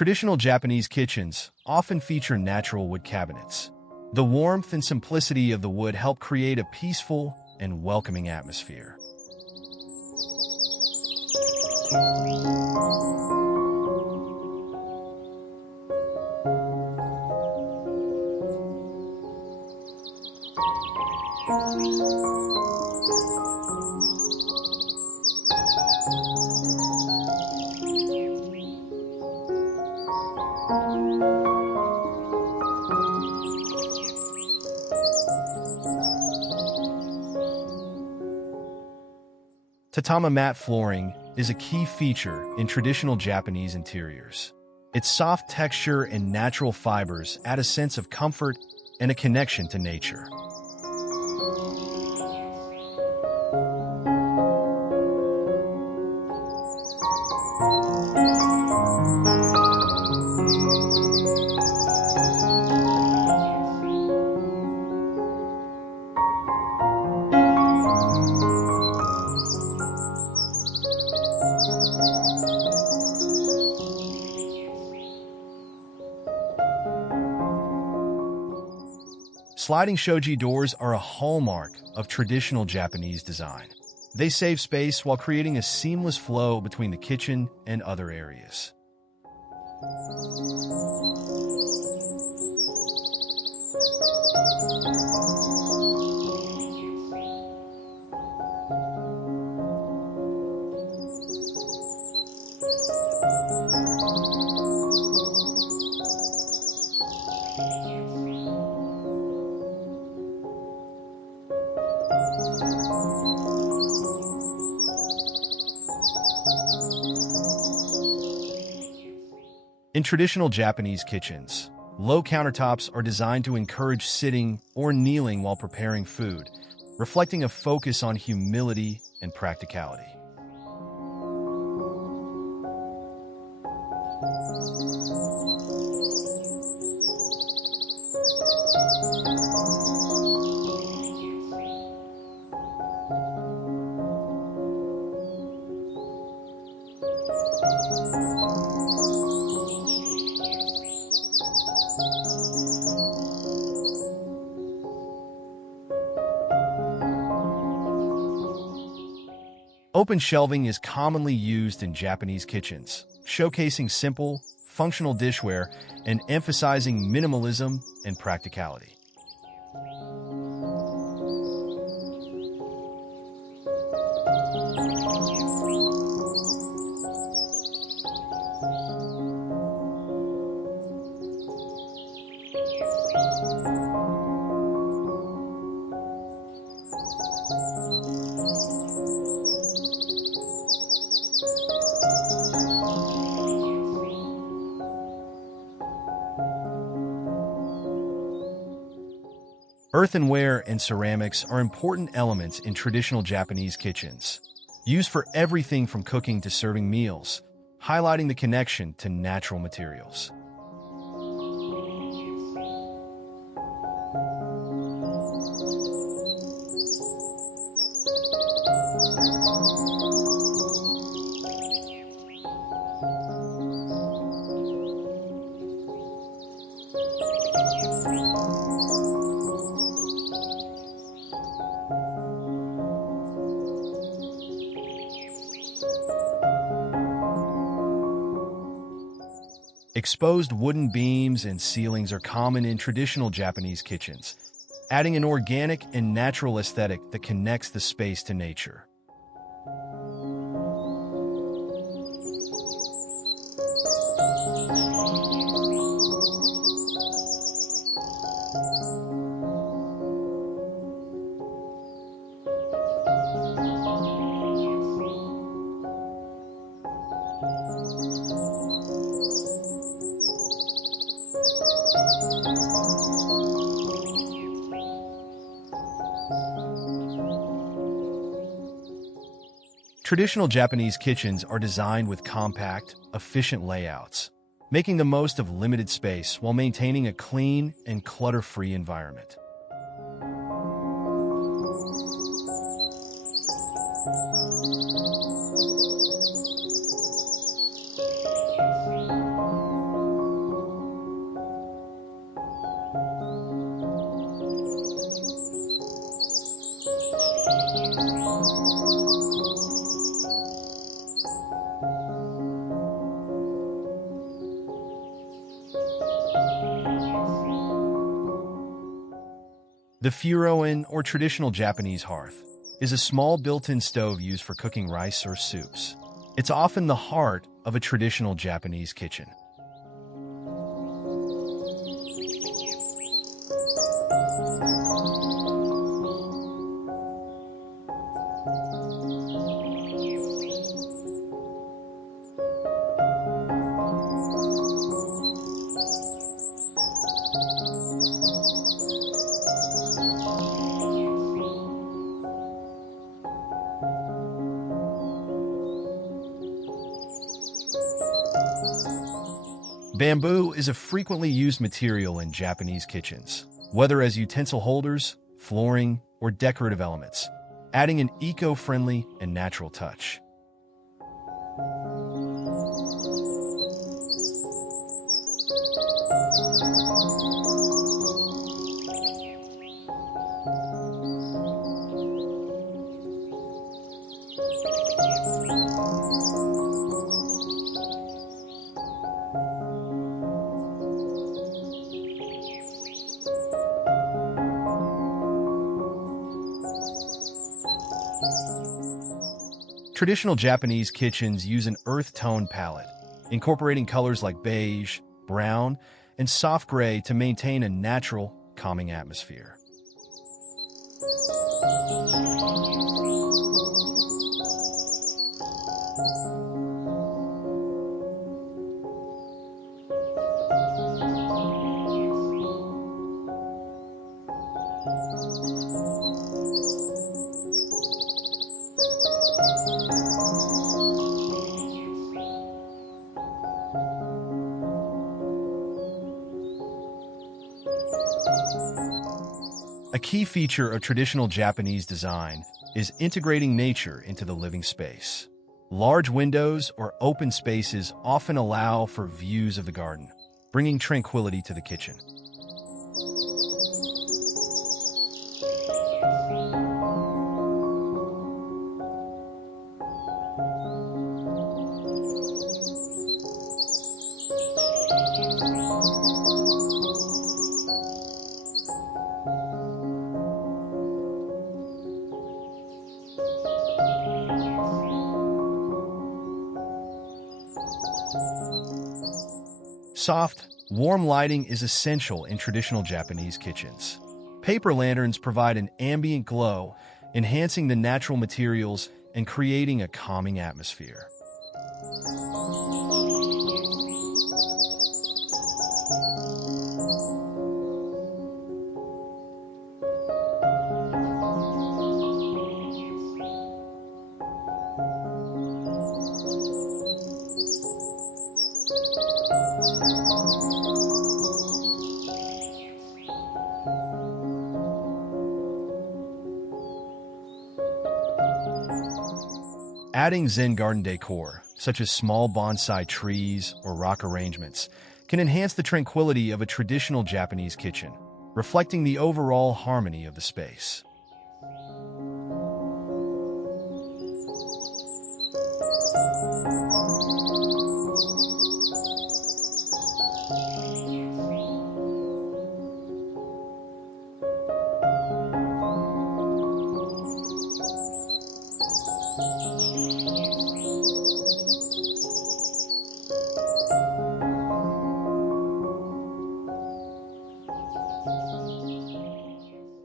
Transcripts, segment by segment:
Traditional Japanese kitchens often feature natural wood cabinets. The warmth and simplicity of the wood help create a peaceful and welcoming atmosphere. Tatami mat flooring is a key feature in traditional Japanese interiors. Its soft texture and natural fibers add a sense of comfort and a connection to nature. Sliding shoji doors are a hallmark of traditional Japanese design. They save space while creating a seamless flow between the kitchen and other areas. In traditional Japanese kitchens, low countertops are designed to encourage sitting or kneeling while preparing food, reflecting a focus on humility and practicality. Open shelving is commonly used in Japanese kitchens, showcasing simple, functional dishware and emphasizing minimalism and practicality. Earthenware and ceramics are important elements in traditional Japanese kitchens, used for everything from cooking to serving meals, highlighting the connection to natural materials. Exposed wooden beams and ceilings are common in traditional Japanese kitchens, adding an organic and natural aesthetic that connects the space to nature. Traditional Japanese kitchens are designed with compact, efficient layouts, making the most of limited space while maintaining a clean and clutter-free environment. The furon, or traditional Japanese hearth, is a small built-in stove used for cooking rice or soups. It's often the heart of a traditional Japanese kitchen. Bamboo is a frequently used material in Japanese kitchens, whether as utensil holders, flooring, or decorative elements, adding an eco-friendly and natural touch. Traditional Japanese kitchens use an earth tone palette, incorporating colors like beige, brown, and soft gray to maintain a natural, calming atmosphere. A key feature of traditional Japanese design is integrating nature into the living space. Large windows or open spaces often allow for views of the garden, bringing tranquility to the kitchen. Soft, warm lighting is essential in traditional Japanese kitchens. Paper lanterns provide an ambient glow, enhancing the natural materials and creating a calming atmosphere. Adding Zen garden decor, such as small bonsai trees or rock arrangements, can enhance the tranquility of a traditional Japanese kitchen, reflecting the overall harmony of the space.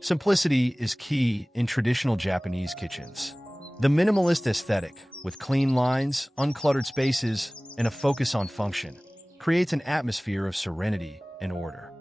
Simplicity is key in traditional Japanese kitchens. The minimalist aesthetic, with clean lines, uncluttered spaces, and a focus on function, creates an atmosphere of serenity and order.